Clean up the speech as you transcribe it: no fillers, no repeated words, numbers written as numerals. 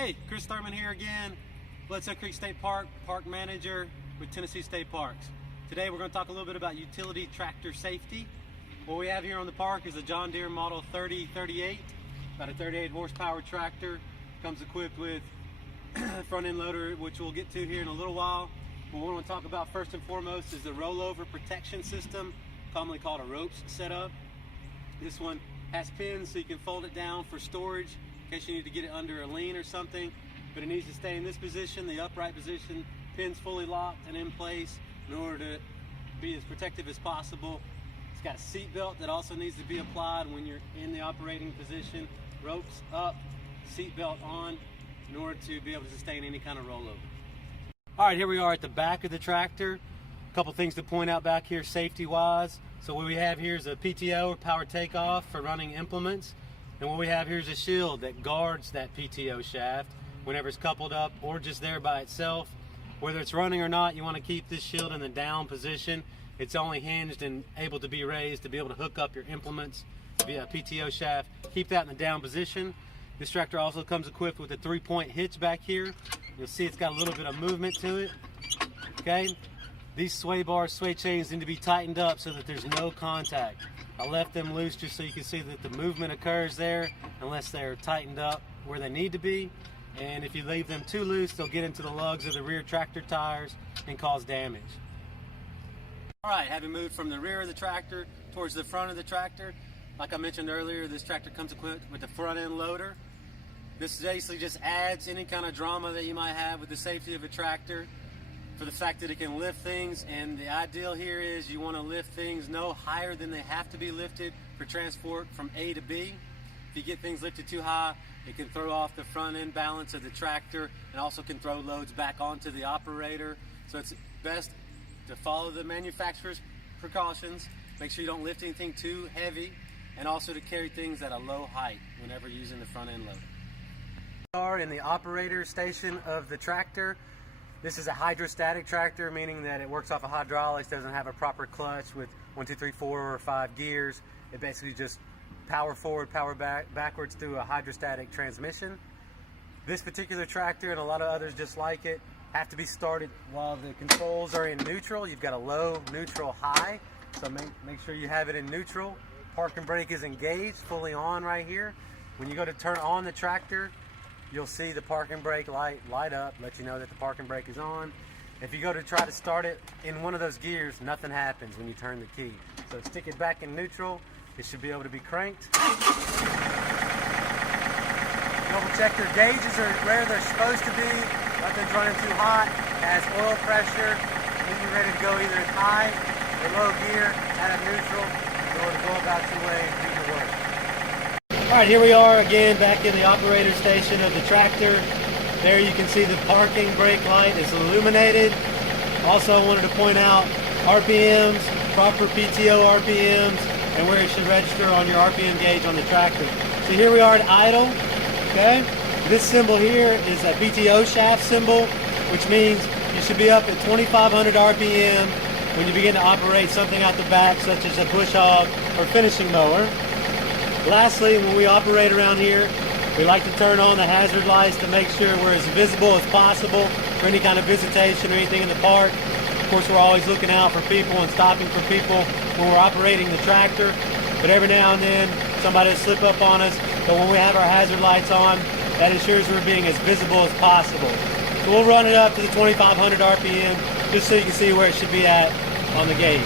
Hey, Chris Thurman here again, Bledsoe Creek State Park, Park Manager with Tennessee State Parks. Today we're going to talk a little bit about utility tractor safety. What we have here on the park is a John Deere Model 3038, about a 38 horsepower tractor. Comes equipped with front end loader, which we'll get to here in a little while. What we want to talk about first and foremost is the rollover protection system, commonly called a ropes setup. This one has pins so you can fold it down for storage in case you need to get it under a lean or something, but it needs to stay in this position, the upright position, pins fully locked and in place in order to be as protective as possible. It's got a seat belt that also needs to be applied when you're in the operating position. Ropes up, seat belt on in order to be able to sustain any kind of rollover. All right, here we are at the back of the tractor. A couple things to point out back here safety wise. So what we have here is a PTO, or power takeoff, for running implements. And what we have here is a shield that guards that PTO shaft whenever it's coupled up or just there by itself. Whether it's running or not, you want to keep this shield in the down position. It's only hinged and able to be raised to be able to hook up your implements via PTO shaft. Keep that in the down position. This tractor also comes equipped with a 3-point hitch back here. You'll see it's got a little bit of movement to it. Okay, these sway bars, sway chains need to be tightened up so that there's no contact. I left them loose just so you can see that the movement occurs there unless they're tightened up where they need to be. And if you leave them too loose, they'll get into the lugs of the rear tractor tires and cause damage. All right, having moved from the rear of the tractor towards the front of the tractor, like I mentioned earlier, this tractor comes equipped with the front end loader. This basically just adds any kind of drama that you might have with the safety of a tractor for the fact that it can lift things, and the ideal here is you want to lift things no higher than they have to be lifted for transport from A to B. If you get things lifted too high, it can throw off the front end balance of the tractor and also can throw loads back onto the operator. So it's best to follow the manufacturer's precautions, make sure you don't lift anything too heavy, and also to carry things at a low height whenever using the front end loader. We are in the operator station of the tractor. This is a hydrostatic tractor, meaning that it works off of hydraulics, doesn't have a proper clutch with 1, 2, 3, 4, or 5 gears. It basically just power forward, power backwards through a hydrostatic transmission. This particular tractor, and a lot of others just like it, have to be started while the controls are in neutral. You've got a low, neutral, high, so make sure you have it in neutral. Park and brake is engaged, fully on right here. When you go to turn on the tractor, you'll see the park and brake light up, let you know that the park and brake is on. If you go to try to start it in one of those gears, nothing happens when you turn the key. So stick it back in neutral. It should be able to be cranked. Double check your gauges are where they're supposed to be. Nothing's running too hot. Has oil pressure. When you're ready to go either in high or low gear, out of neutral, in order to go about your way and do your work. All right, here we are again back in the operator station of the tractor. There you can see the parking brake light is illuminated. Also, I wanted to point out RPMs, proper PTO RPMs, and where it should register on your RPM gauge on the tractor. So here we are at idle, okay? This symbol here is a PTO shaft symbol, which means you should be up at 2,500 RPM when you begin to operate something out the back, such as a bush hog or finishing mower. Lastly, when we operate around here, we like to turn on the hazard lights to make sure we're as visible as possible for any kind of visitation or anything in the park. Of course, we're always looking out for people and stopping for people when we're operating the tractor, but every now and then somebody will slip up on us. But when we have our hazard lights on, that ensures we're being as visible as possible. So we'll run it up to the 2,500 RPM just so you can see where it should be at on the gauge.